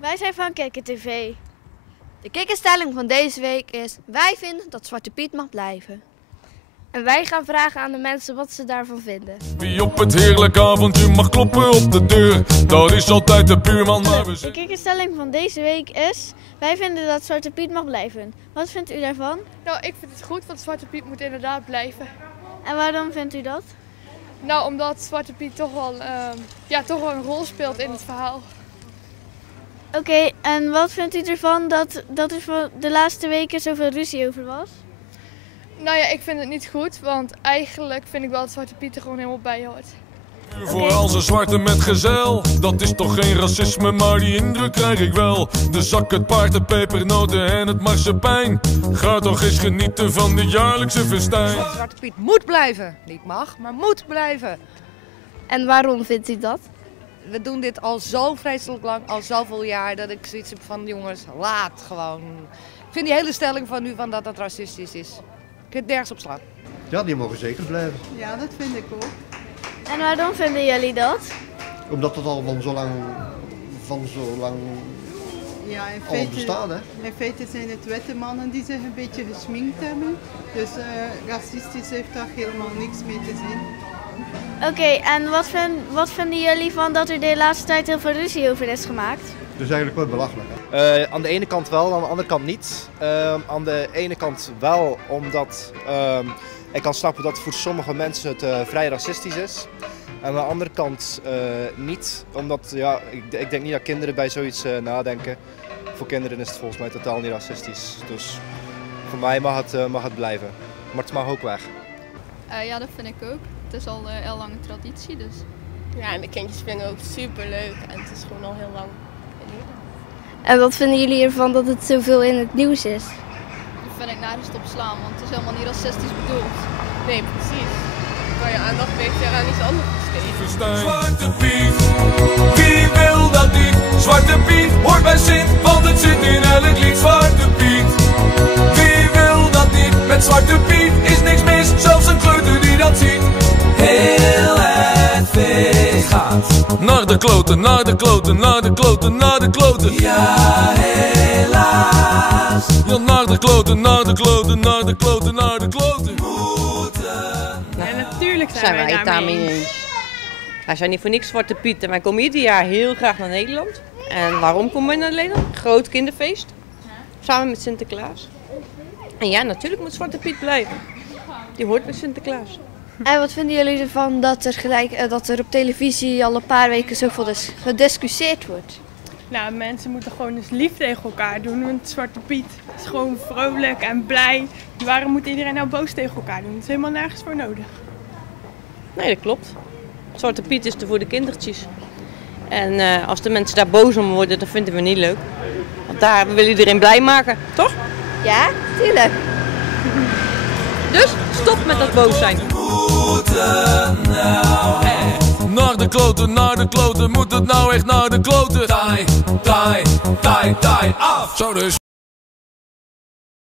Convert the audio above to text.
Wij zijn van Kikker TV. De kikkerstelling van deze week is: wij vinden dat Zwarte Piet mag blijven. En wij gaan vragen aan de mensen wat ze daarvan vinden. Wie op het heerlijk avondje mag kloppen op de deur, dat is altijd de buurman waar we De zijn. kikkerstelling van deze week is: wij vinden dat Zwarte Piet mag blijven. Wat vindt u daarvan? Nou, ik vind het goed, want Zwarte Piet moet inderdaad blijven. En waarom vindt u dat? Nou, omdat Zwarte Piet toch wel een rol speelt in het verhaal. Oké, en wat vindt u ervan dat er voor de laatste weken zoveel ruzie over was? Nou ja, ik vind het niet goed, want eigenlijk vind ik wel dat Zwarte Piet er gewoon helemaal bij hoort. Voor al zijn zwarte metgezel, dat is toch geen racisme, maar die indruk krijg ik wel. De zak, het paard, de pepernoten en het marsepein. Ga toch eens genieten van de jaarlijkse festijn. Zwarte Piet moet blijven. Niet mag, maar moet blijven. En waarom vindt u dat? We doen dit al zo vreselijk lang, al zoveel jaar, dat ik zoiets heb van jongens, laat gewoon. Ik vind die hele stelling van nu van dat dat racistisch is. Ik kan het nergens op slaan. Ja, die mogen zeker blijven. Ja, dat vind ik ook. En waarom vinden jullie dat? Omdat het al van zo lang Ja, al bestaat, hè? in feite zijn het witte mannen die zich een beetje gesminkt hebben. Dus racistisch heeft daar helemaal niks mee te zien. Oké, en wat vinden jullie van dat er de laatste tijd heel veel ruzie over is gemaakt? Dat is eigenlijk wel belachelijk, hè? Aan de ene kant wel, aan de andere kant niet. Aan de ene kant wel, omdat ik kan snappen dat voor sommige mensen het vrij racistisch is. En aan de andere kant niet, omdat ja, ik denk niet dat kinderen bij zoiets nadenken. Voor kinderen is het volgens mij totaal niet racistisch. Dus voor mij mag het blijven. Maar het mag ook weg. Ja, dat vind ik ook. Het is al heel lange traditie, dus. Ja, en de kindjes vinden het ook super leuk en het is gewoon al heel lang. En wat vinden jullie ervan dat het zoveel in het nieuws is? Dat vind ik naast op slaan, want het is helemaal niet racistisch bedoeld. Nee, precies. Dan kan je aandacht beter aan iets anders besteden. Zwarte Piet, wie wil dat niet? Zwarte Piet hoort bij Sint, want het zit in elk lied. Zwarte Piet, wie wil dat niet? Met Zwarte Piet is niks mis, zelfs een kleuter die dat ziet. Heel het feest gaat naar de kloten, naar de kloten, naar de kloten, naar de kloten. Ja, helaas. Ja, naar de kloten, naar de kloten, naar de kloten, naar de kloten. Ja, natuurlijk zijn wij het daarmee eens. Wij zijn niet voor niks Zwarte Piet en wij komen ieder jaar heel graag naar Nederland. En waarom komen we naar Nederland? Groot kinderfeest. Samen met Sinterklaas. En ja, natuurlijk moet Zwarte Piet blijven. Die hoort bij Sinterklaas. En wat vinden jullie ervan dat er op televisie al een paar weken zoveel gediscussieerd wordt? Nou, mensen moeten gewoon eens lief tegen elkaar doen, want Zwarte Piet is gewoon vrolijk en blij. Waarom moet iedereen nou boos tegen elkaar doen? Dat is helemaal nergens voor nodig. Nee, dat klopt. Zwarte Piet is er voor de kindertjes. En als de mensen daar boos om worden, dat vinden we niet leuk. Want daar willen we iedereen blij maken, toch? Ja, tuurlijk. Dus stop met dat boos zijn. Naar de kloten, moet het nou echt naar de kloten? Tai, tai, tai, tai, af! Zo dus.